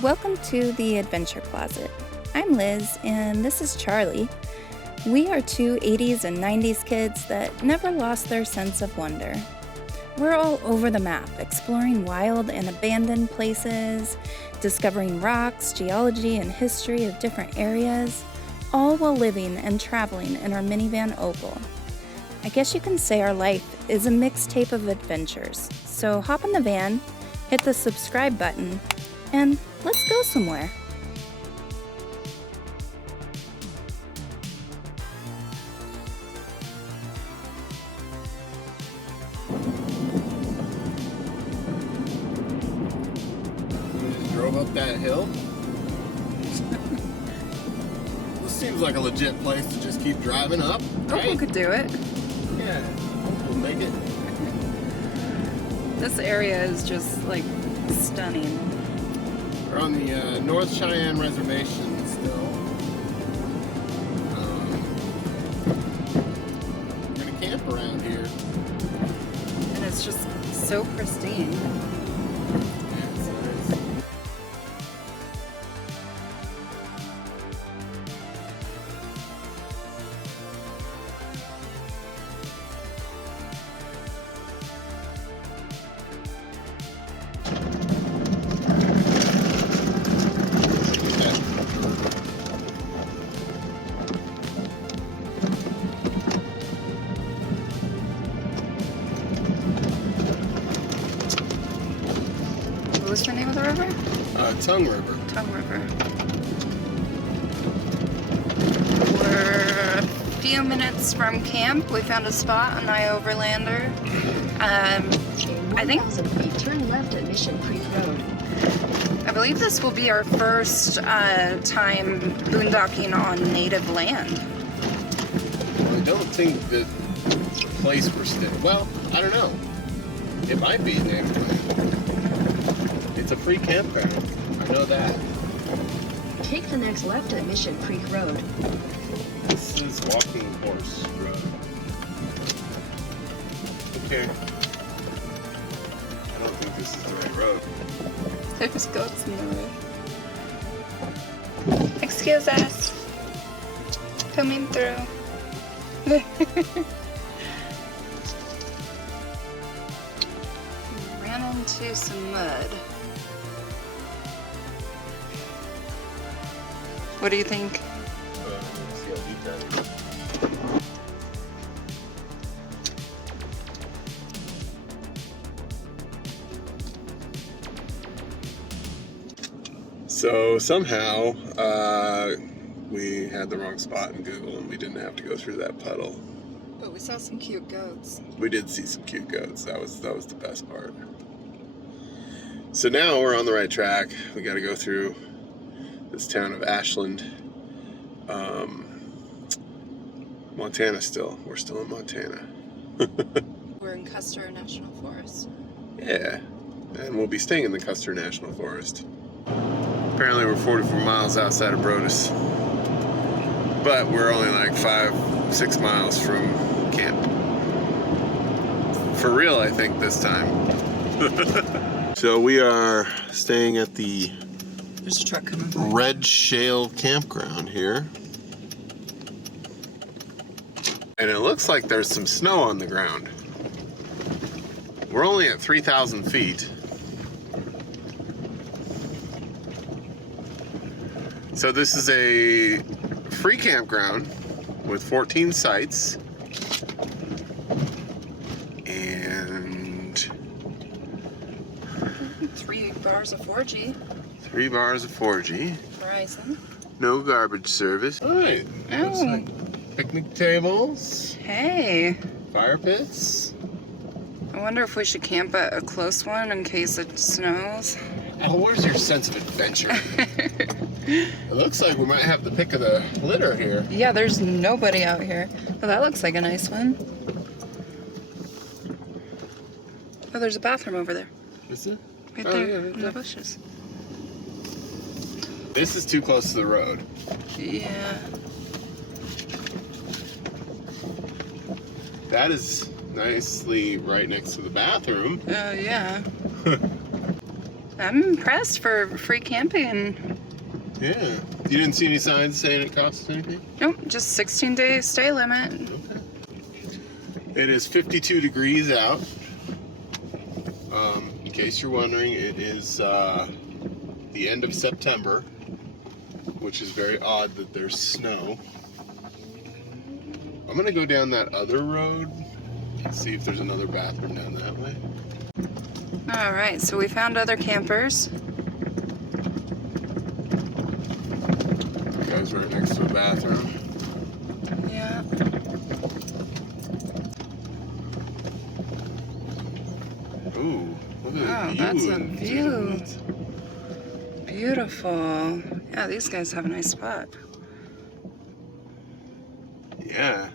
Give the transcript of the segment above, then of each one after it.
Welcome to the Adventure Closet. I'm Liz, and this is Charlie. We are two 80s and 90s kids that never lost their sense of wonder. We're all over the map, exploring wild and abandoned places, discovering rocks, geology, and history of different areas, all while living and traveling in our minivan Opal. I guess you can say our life is a mixtape of adventures. So hop in the van, hit the subscribe button, and let's go somewhere. We just drove up that hill. This seems like a legit place to just keep driving up. Right? Opal could do it. Yeah, we'll make it. This area is just like stunning. We're on the North Cheyenne Reservation still. We're gonna camp around here. And it's just so pristine. Yeah, it's nice. What's the name of the river? Tongue River. Tongue River. We're a few minutes from camp. We found a spot on the Overlander. I think Turn left at Mission Creek Road. I believe this will be our first time boondocking on native land. I don't think that the place we're staying. Well, I don't know. It might be named land. It's a free campground. I know that. Take the next left at Mission Creek Road. This is Walking Horse Road. Okay. I don't think this is the right road. There's goats in the road. Excuse us. Coming through. Ran into some mud. What do you think? Let's see how deep that is. So somehow we had the wrong spot in Google and we didn't have to go through that puddle. But we saw some cute goats. We did see some cute goats. That was the best part. So now we're on the right track. We got to go through this town of Ashland, Montana still. We're still in Montana. We're in Custer National Forest. Yeah, and we'll be staying in the Custer National Forest. Apparently we're 44 miles outside of Brodus, but we're only like 5-6 miles from camp. For real, I think, this time. So we are staying at the There's a truck coming. Red Shale Campground here. And it looks like there's some snow on the ground. We're only at 3,000 feet. So this is a free campground with 14 sites. And 3 bars of 4G. 3 bars of 4G. Verizon. No garbage service. All right. Looks Oh. like picnic tables, Hey. fire pits. I wonder if we should camp at a close one in case it snows. Oh, where's your sense of adventure? It looks like we might have the pick of the litter here. Yeah, there's nobody out here. Oh, that looks like a nice one. Oh, there's a bathroom over there. Is it? Right Oh, there yeah, right in the there. bushes. This is too close to the road. Yeah. That is nicely right next to the bathroom. Oh, yeah. I'm impressed for free camping. Yeah. You didn't see any signs saying it costs anything? Nope, just 16-day stay limit. Okay. It is 52 degrees out. In case you're wondering, it is the end of September, which is very odd that there's snow. I'm gonna go down that other road and see if there's another bathroom down that way. All right, so we found other campers. The guy's right next to a bathroom. Yeah. Ooh, look at Oh, the view. that's a view. Beautiful. Yeah, these guys have a nice spot. Yeah.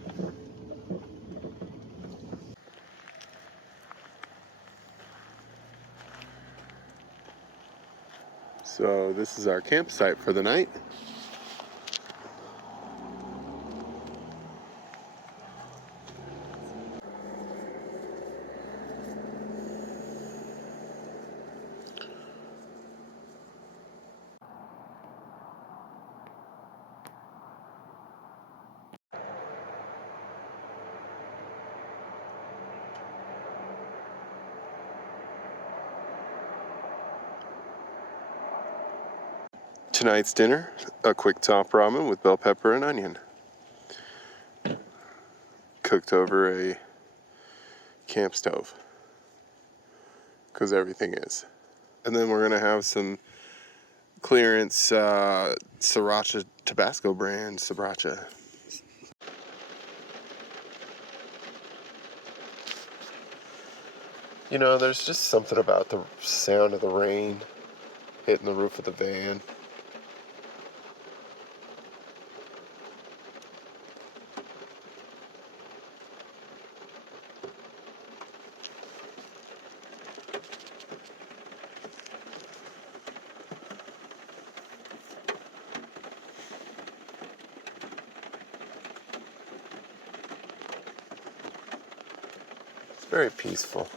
So this is our campsite for the night. Tonight's dinner, a quick top ramen with bell pepper and onion. Cooked over a camp stove. Because everything is. And then we're going to have some clearance Sriracha Tabasco brand Sriracha. You know, there's just something about the sound of the rain hitting the roof of the van. It's very peaceful.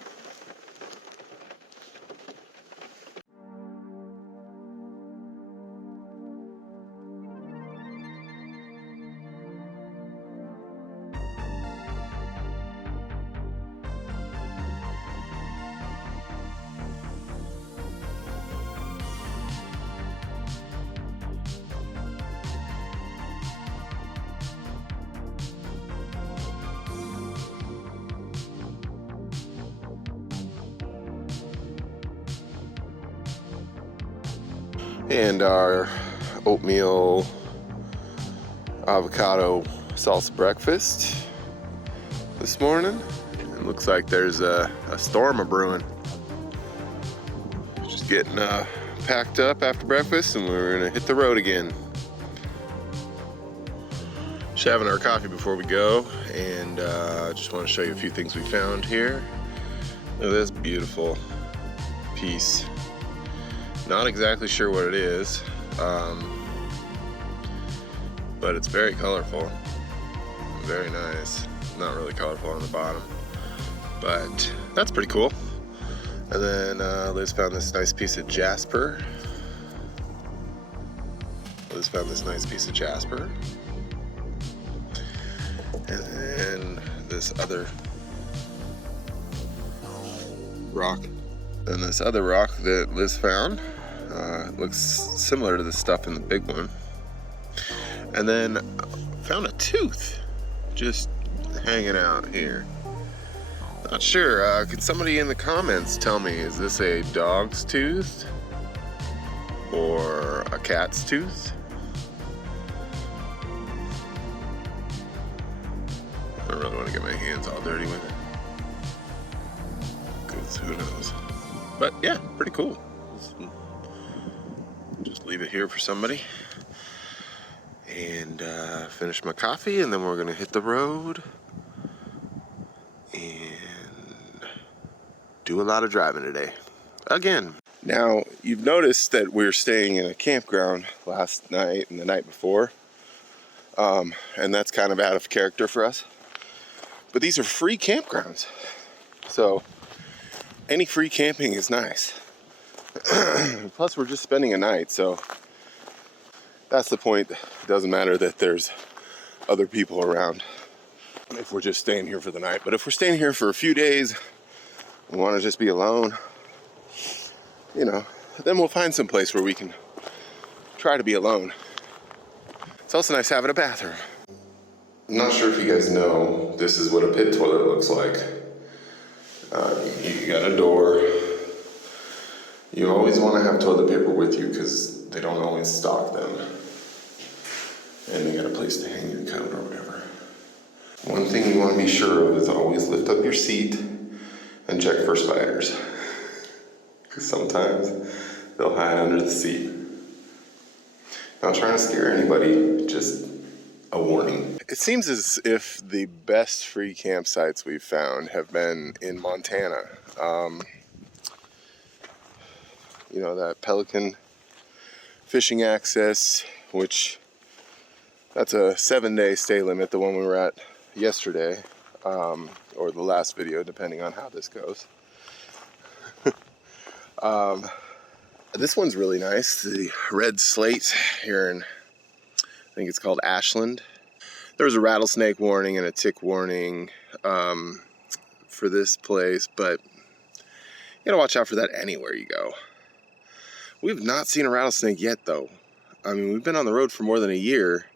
And our oatmeal avocado salsa breakfast this morning. It looks like there's a storm a-brewing. Just getting packed up after breakfast and we're gonna hit the road again. Just having our coffee before we go, and just want to show you a few things we found here. Look at this beautiful piece. Not exactly sure what it is, but it's very colorful. Very nice. Not really colorful on the bottom, but that's pretty cool. And then Liz found this nice piece of jasper. And then this other rock. And this other rock that Liz found looks similar to the stuff in the big one. And then found a tooth just hanging out here. Not sure. Could somebody in the comments tell me, is this a dog's tooth or a cat's tooth? I don't really want to get my hands all dirty with it, because who knows. But yeah, pretty cool. Just leave it here for somebody and finish my coffee, and then we're gonna hit the road and do a lot of driving today again. Now, you've noticed that we're staying in a campground last night and the night before, and that's kind of out of character for us, but these are free campgrounds, so any free camping is nice. Plus, we're just spending a night, so that's the point. It doesn't matter that there's other people around if we're just staying here for the night. But if we're staying here for a few days, we want to just be alone, you know, then we'll find some place where we can try to be alone. It's also nice having a bathroom. I'm not sure if you guys know, this is what a pit toilet looks like. You got a door. You always want to have toilet paper with you because they don't always stock them. And they got a place to hang your coat or whatever. One thing you want to be sure of is always lift up your seat and check for spiders. Because sometimes they'll hide under the seat. Not trying to scare anybody, just a warning. It seems as if the best free campsites we've found have been in Montana. You know, that Pelican fishing access, which that's a 7-day stay limit, the one we were at yesterday, or the last video, depending on how this goes. This one's really nice, the red slate here in, I think it's called Ashland. There was a rattlesnake warning and a tick warning for this place, but you gotta watch out for that anywhere you go. We've not seen a rattlesnake yet, though. I mean, we've been on the road for more than a year,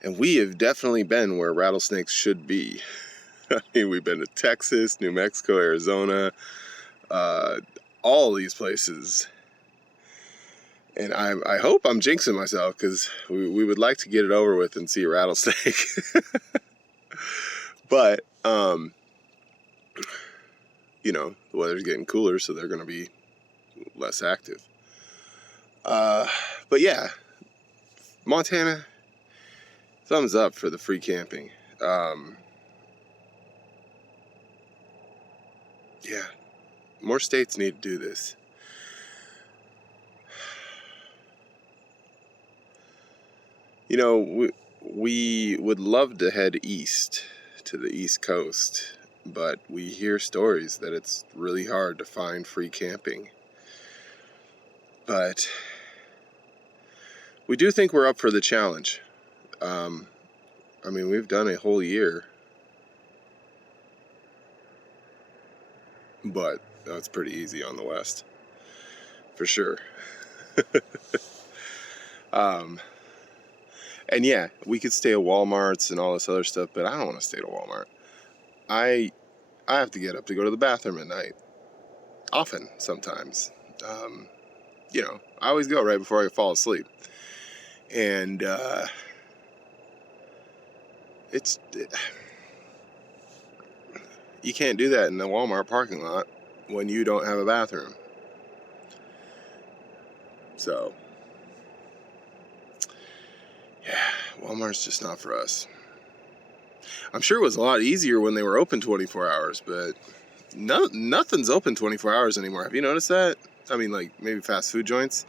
and we have definitely been where rattlesnakes should be. I mean, we've been to Texas, New Mexico, Arizona, all these places. And I hope I'm jinxing myself, because we would like to get it over with and see a rattlesnake. But, you know, the weather's getting cooler, so they're going to be less active. But yeah, Montana, thumbs up for the free camping. Yeah, more states need to do this. You know, we would love to head east to the East Coast, but we hear stories that it's really hard to find free camping. But we do think we're up for the challenge. I mean, we've done a whole year, but that's pretty easy on the West, for sure. And yeah, we could stay at Walmart's and all this other stuff, but I don't want to stay at Walmart. I have to get up to go to the bathroom at night. Often, sometimes. You know, I always go right before I fall asleep. And you can't do that in the Walmart parking lot when you don't have a bathroom. So, yeah, Walmart's just not for us. I'm sure it was a lot easier when they were open 24 hours, but nothing's open 24 hours anymore. Have you noticed that? I mean, like, maybe fast food joints.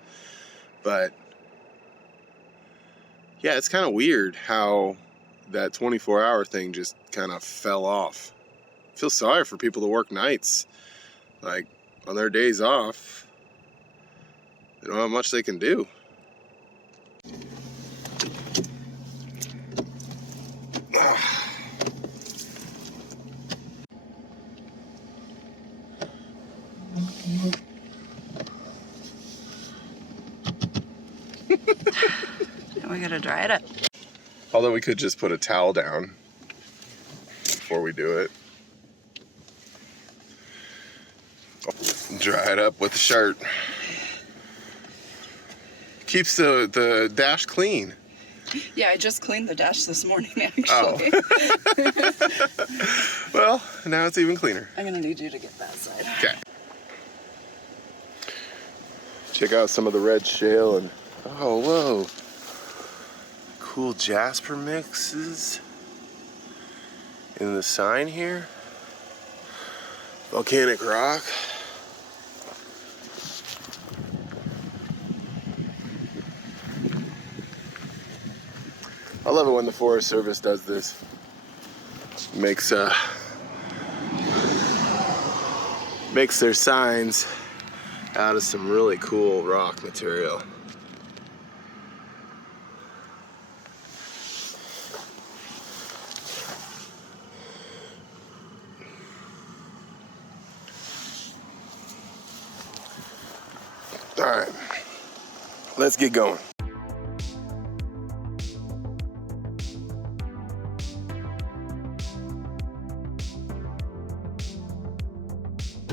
But, yeah, it's kind of weird how that 24-hour thing just kind of fell off. I feel sorry for people that work nights. Like, on their days off, they don't have much they can do. We gotta dry it up. Although we could just put a towel down before we do it. Dry it up with the shirt. Keeps the dash clean. Yeah, I just cleaned the dash this morning, actually. Oh. Well, now it's even cleaner. I'm gonna need you to get that side. Okay. Check out some of the red shale and oh, whoa. Cool jasper mixes in the sign here. Volcanic rock. I love it when the Forest Service does this. Makes their signs out of some really cool rock material. All right, let's get going.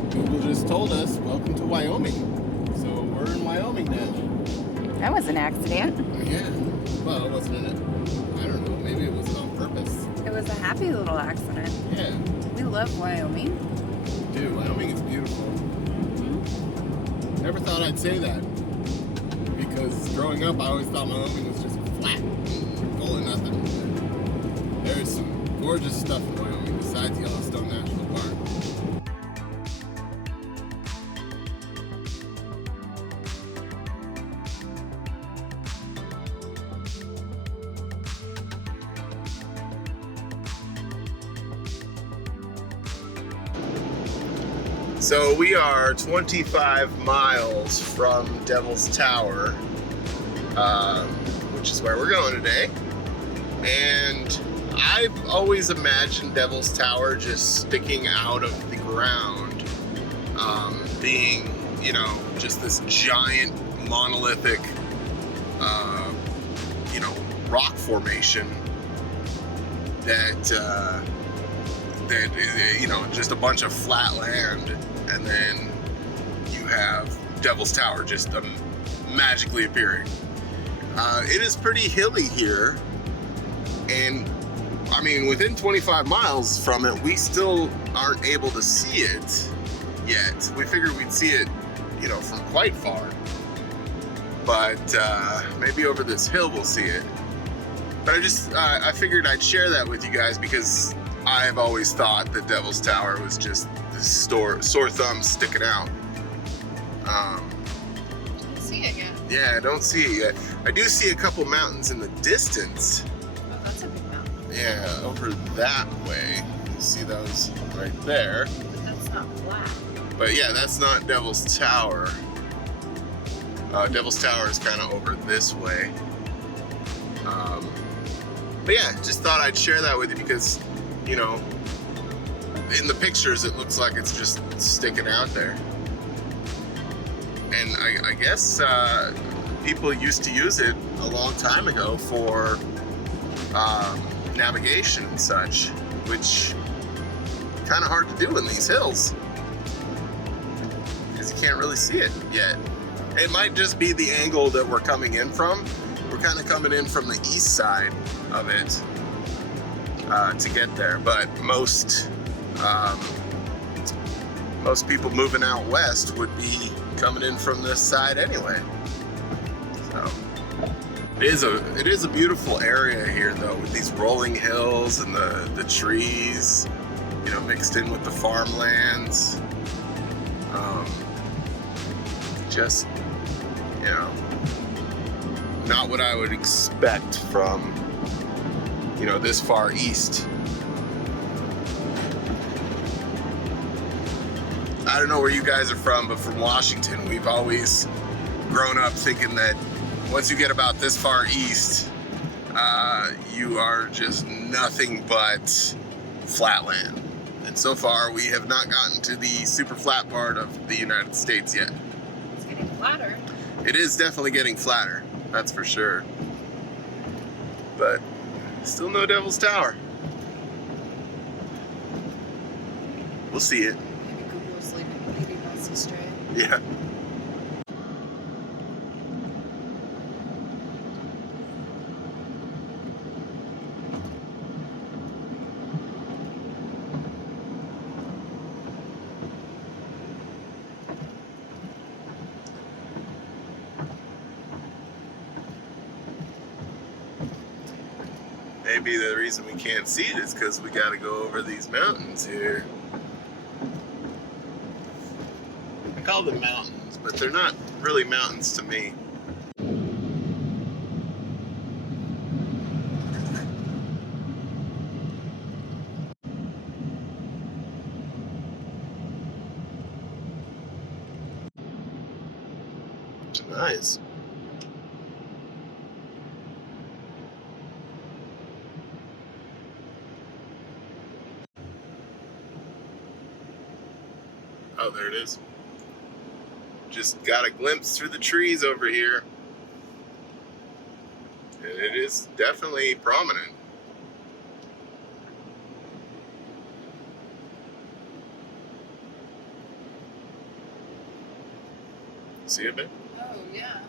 Google just told us, welcome to Wyoming. So we're in Wyoming now. That was an accident. Yeah, well, it wasn't in it. I don't know, maybe it was on purpose. It was a happy little accident. Yeah. We love Wyoming. Dude, Wyoming is beautiful. Never thought I'd say that. Because growing up, I always thought Wyoming was just flat, full of nothing. There's some gorgeous stuff in Wyoming besides Yellowstone National Park. So we are 25 miles from Devil's Tower, which is where we're going today. And I've always imagined Devil's Tower just sticking out of the ground, being, you know, just this giant monolithic, you know, rock formation that, you know, just a bunch of flat land. And then you have Devil's Tower just magically appearing. It is pretty hilly here, and I mean, within 25 miles from it, we still aren't able to see it yet. We figured we'd see it, you know, from quite far, but maybe over this hill we'll see it. But I figured I'd share that with you guys because I've always thought that Devil's Tower was just this sore thumb sticking out. Don't see it yet. Yeah, I don't see it yet. I do see a couple mountains in the distance. Oh, that's a big mountain. Yeah, over that way. You see those right there. But that's not flat. But yeah, that's not Devil's Tower. Devil's Tower is kind of over this way. But yeah, just thought I'd share that with you because, you know, in the pictures it looks like it's just sticking out there. And I guess people used to use it a long time ago for navigation and such, which kind of hard to do in these hills because you can't really see it yet. It might just be the angle that we're coming in from. We're kind of coming in from the east side of it to get there, but most people moving out west would be coming in from this side anyway. So it is a beautiful area here though, with these rolling hills and the trees, you know, mixed in with the farmlands. Just, you know, not what I would expect from, you know, this far east. I don't know where you guys are from, but from Washington, we've always grown up thinking that once you get about this far east, you are just nothing but flatland. And so far, we have not gotten to the super flat part of the United States yet. It's getting flatter. It is definitely getting flatter, that's for sure. But still no Devil's Tower. We'll see it. Maybe Google's leading us astray. Yeah. Maybe the reason we can't see it is because we got to go over these mountains here. I call them mountains, but they're not really mountains to me. Nice. Oh, there it is. Just got a glimpse through the trees over here. And it is definitely prominent. See it, babe? Oh, yeah.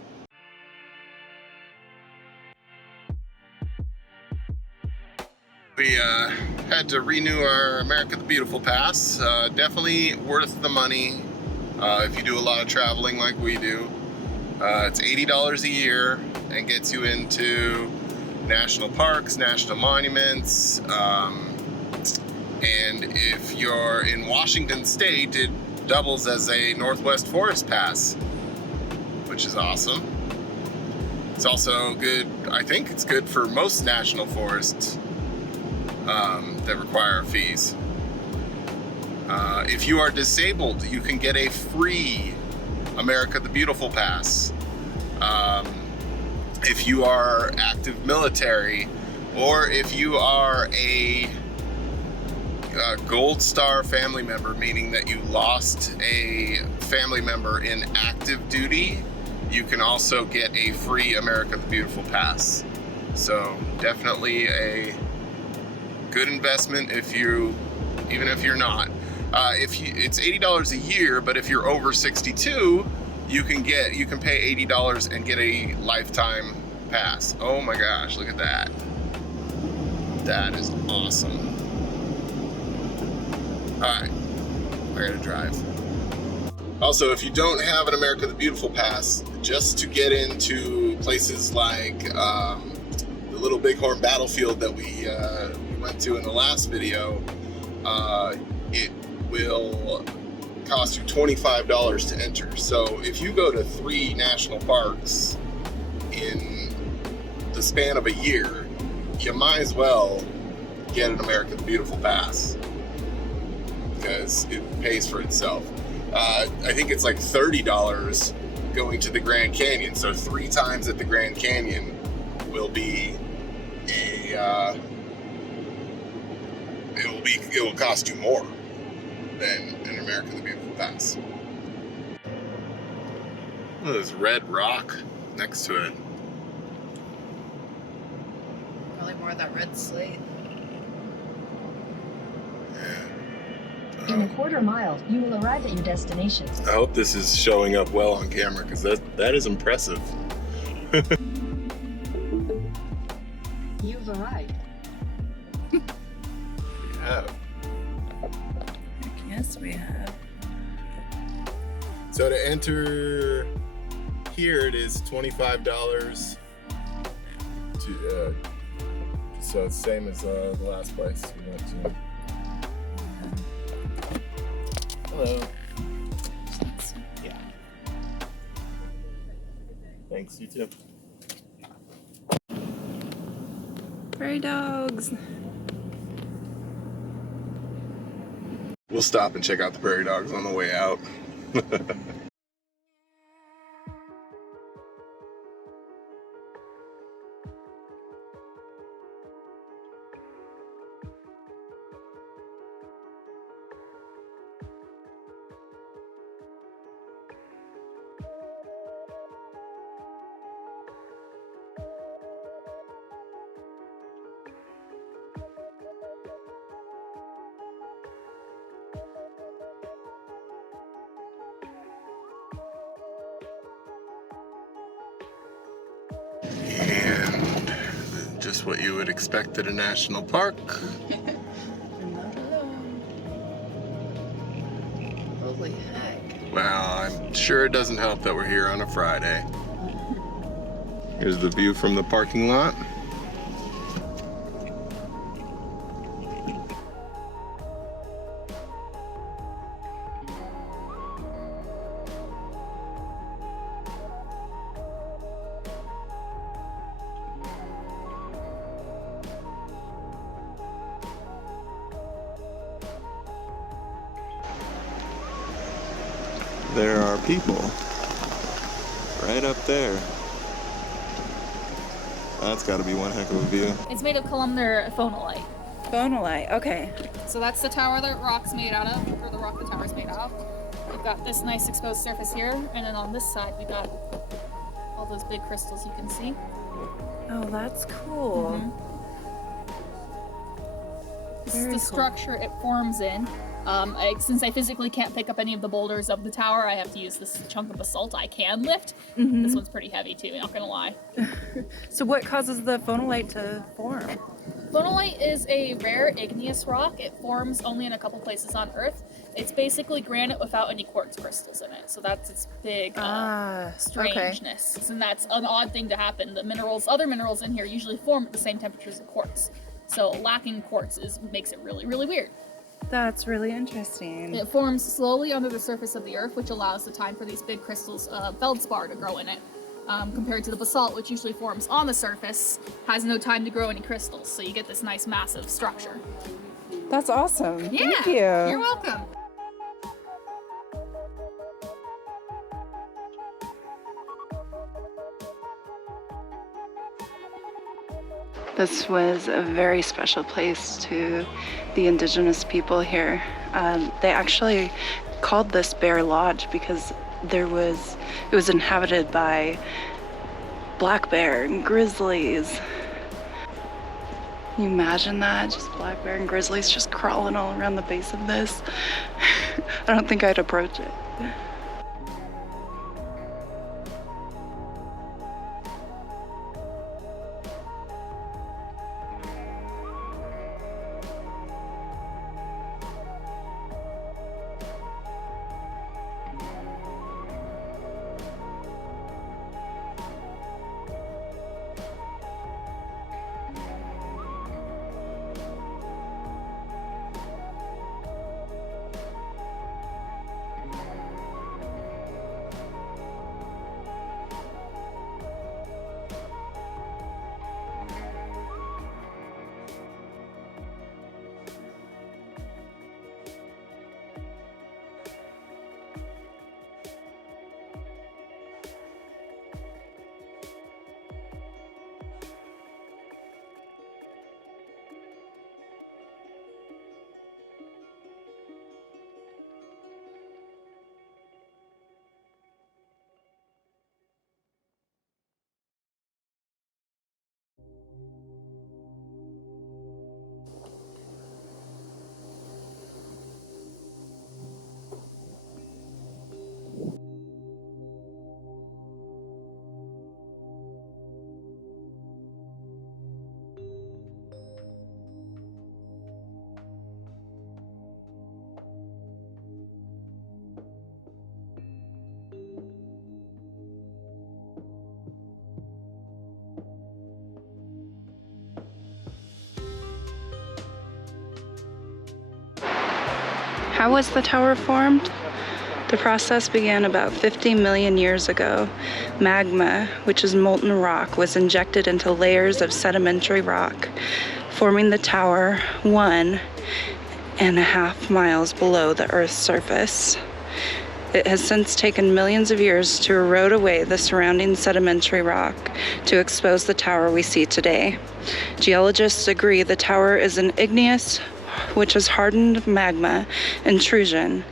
We had to renew our America the Beautiful Pass. Definitely worth the money if you do a lot of traveling like we do. It's $80 a year and gets you into national parks, national monuments, and if you're in Washington State, it doubles as a Northwest Forest Pass, which is awesome. It's also good, I think it's good for most national forests that require fees. If you are disabled, you can get a free America the Beautiful Pass. If you are active military, or if you are a Gold Star family member, meaning that you lost a family member in active duty, you can also get a free America the Beautiful Pass. So definitely a good investment even if you're not. It's $80 a year, but if you're over 62, you can pay $80 and get a lifetime pass. Oh my gosh, look at that. That is awesome. Alright, I gotta drive. Also, if you don't have an America the Beautiful Pass, just to get into places like the Little Bighorn Battlefield that we went to in the last video, it will cost you $25 to enter. So if you go to 3 national parks in the span of a year, you might as well get an America the Beautiful Pass, because it pays for itself. I think it's like $30 going to the Grand Canyon, so 3 times at the Grand Canyon will be it will cost you more than an America the Beautiful Pass. Look at this red rock next to it. Probably more of that red slate. Yeah. In a quarter mile, you will arrive at your destination. I hope this is showing up well on camera, because that is impressive. You've arrived. Yeah. Yes, we have. So to enter here, it is $25 to so it's same as the last place we went to. Hello. Yeah. Thanks, you too. Prairie dogs. We'll stop and check out the prairie dogs on the way out. And just what you would expect at a national park. You're not alone. Holy heck. Well, I'm sure it doesn't help that we're here on a Friday. Here's the view from the parking lot. There are people Right up there. That's got to be one heck of a view. It's made of columnar phonolite. Phonolite, okay. So that's the tower that rock's made out of, or the rock the tower's made out of. We've got this nice exposed surface here, and then on this side we got all those big crystals you can see. Oh, that's cool. This is the structure it forms in. Since I physically can't pick up any of the boulders of the tower, I have to use this chunk of basalt I can lift. This one's pretty heavy too, not gonna lie. So what causes the phonolite to form? Phonolite is a rare igneous rock. It forms only in a couple places on Earth. It's basically granite without any quartz crystals in it. So that's its big strangeness. Okay. And that's an odd thing to happen. The minerals, other minerals in here usually form at the same temperatures as quartz. So lacking quartz makes it really, really weird. That's really interesting. It forms slowly under the surface of the Earth, which allows the time for these big crystals, feldspar, to grow in it. Compared to the basalt, which usually forms on the surface, has no time to grow any crystals. So you get this nice massive structure. That's awesome. Yeah, thank you. You're welcome. This was a very special place to the indigenous people here. They actually called this Bear Lodge because it was inhabited by black bear and grizzlies. Can you imagine that? Just black bear and grizzlies just crawling all around the base of this. I don't think I'd approach it. How was the tower formed? The process began about 50 million years ago. Magma, which is molten rock, was injected into layers of sedimentary rock, forming the tower 1.5 miles below the Earth's surface. It has since taken millions of years to erode away the surrounding sedimentary rock to expose the tower we see today. Geologists agree the tower is an igneous, which is hardened magma intrusion,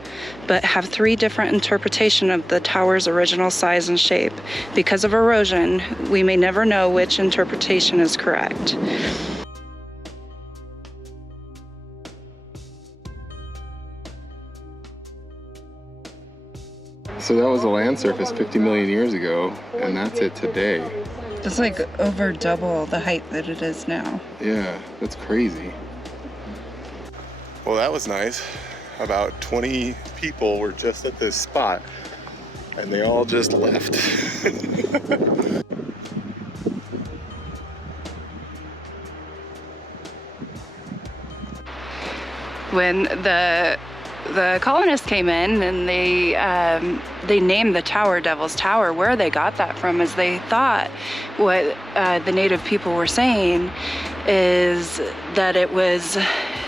but have three different interpretations of the tower's original size and shape. Because of erosion, we may never know which interpretation is correct. So that was the land surface 50 million years ago, and that's it today. It's like over double the height that it is now. Yeah, that's crazy. Well, that was nice. About 20 people were just at this spot, and they all just left. When the colonists came in and they named the tower Devil's Tower, where they got that from is they thought what the native people were saying is that it was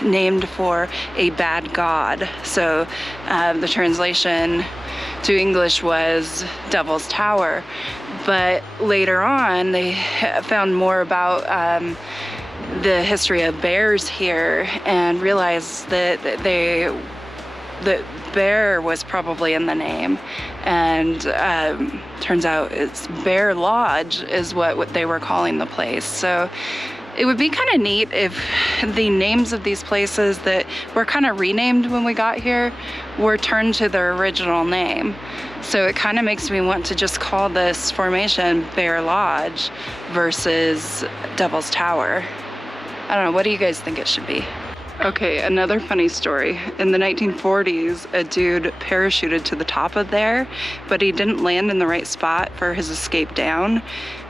named for a bad god. So the translation to English was Devil's Tower. But later on, they found more about the history of bears here and realized that that bear was probably in the name. And turns out it's Bear Lodge is what they were calling the place. So it would be kind of neat if the names of these places that were kind of renamed when we got here were turned to their original name. So it kind of makes me want to just call this formation Bear Lodge versus Devil's Tower. I don't know, what do you guys think it should be? Okay, another funny story. In the 1940s, a dude parachuted to the top of there, but he didn't land in the right spot for his escape down.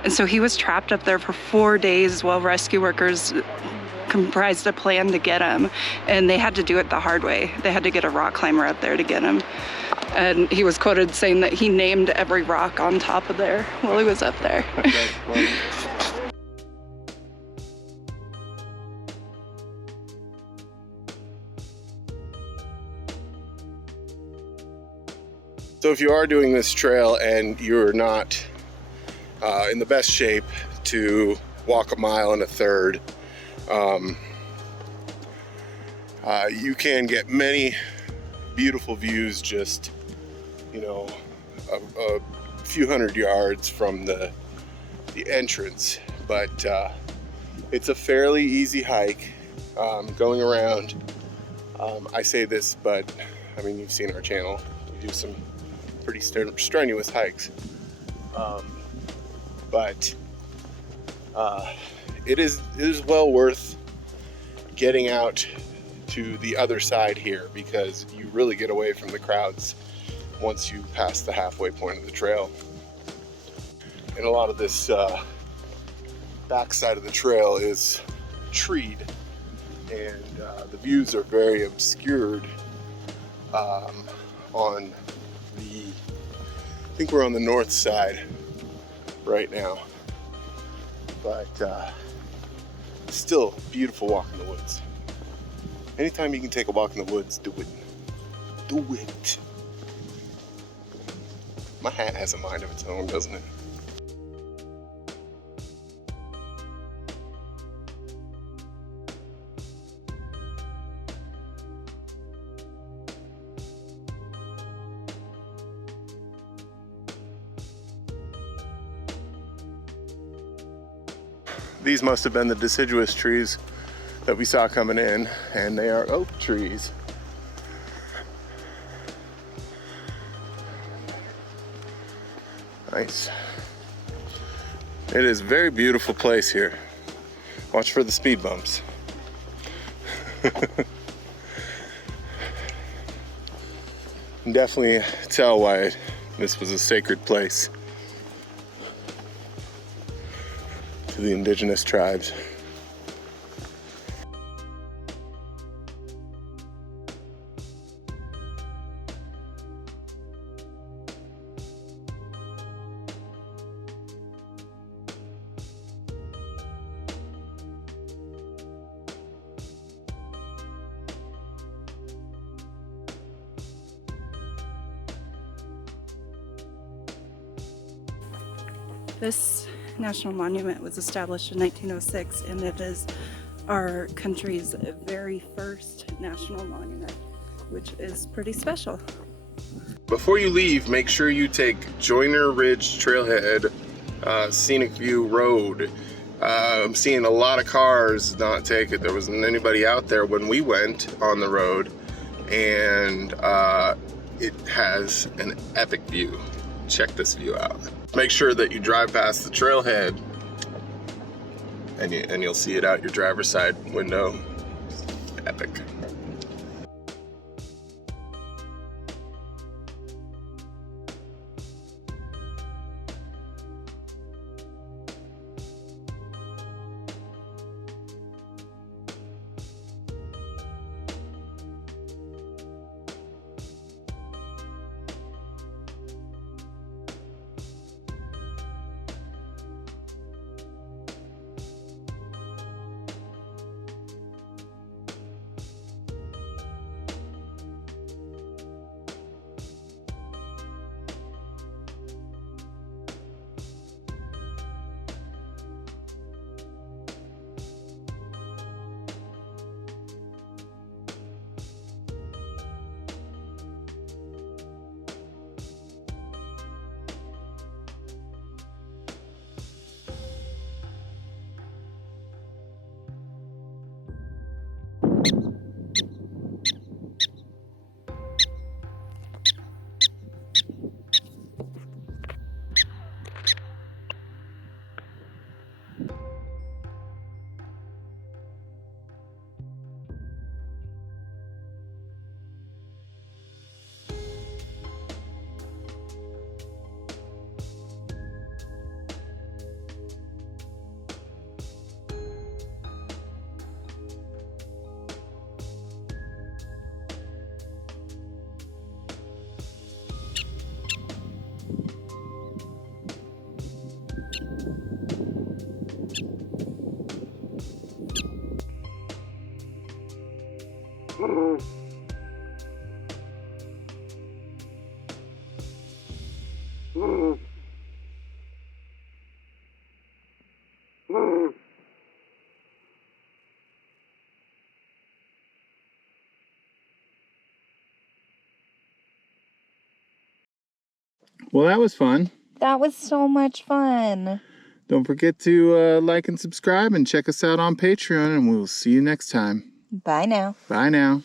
And so he was trapped up there for 4 days while rescue workers comprised a plan to get him. And they had to do it the hard way. They had to get a rock climber up there to get him. And he was quoted saying that he named every rock on top of there while he was up there. So if you are doing this trail and you're not in the best shape to walk 1.33 miles, you can get many beautiful views just, you know, a few hundred yards from the entrance. But it's a fairly easy hike going around. I say this, but I mean, you've seen our channel. We do some pretty strenuous hikes, but it is well worth getting out to the other side here, because you really get away from the crowds once you pass the halfway point of the trail. And a lot of this back side of the trail is treed, and the views are very obscured on the, I think we're on the north side right now, but still beautiful walk in the woods. Anytime you can take a walk in the woods, do it. Do it. My hat has a mind of its own, doesn't it? These must have been the deciduous trees that we saw coming in, and they are oak trees. Nice. It is a very beautiful place here. Watch for the speed bumps. Definitely tell why this was a sacred place to the indigenous tribes. This national monument was established in 1906, and it is our country's very first national monument, which is pretty special. Before you leave, make sure you take Joyner Ridge Trailhead Scenic View Road. I'm seeing a lot of cars not take it. There wasn't anybody out there when we went on the road, and it has an epic view. Check this view out. Make sure that you drive past the trailhead and you'll see it out your driver's side window. Epic. Well, that was fun. That was so much fun. Don't forget to like and subscribe and check us out on Patreon, and we'll see you next time. Bye now. Bye now.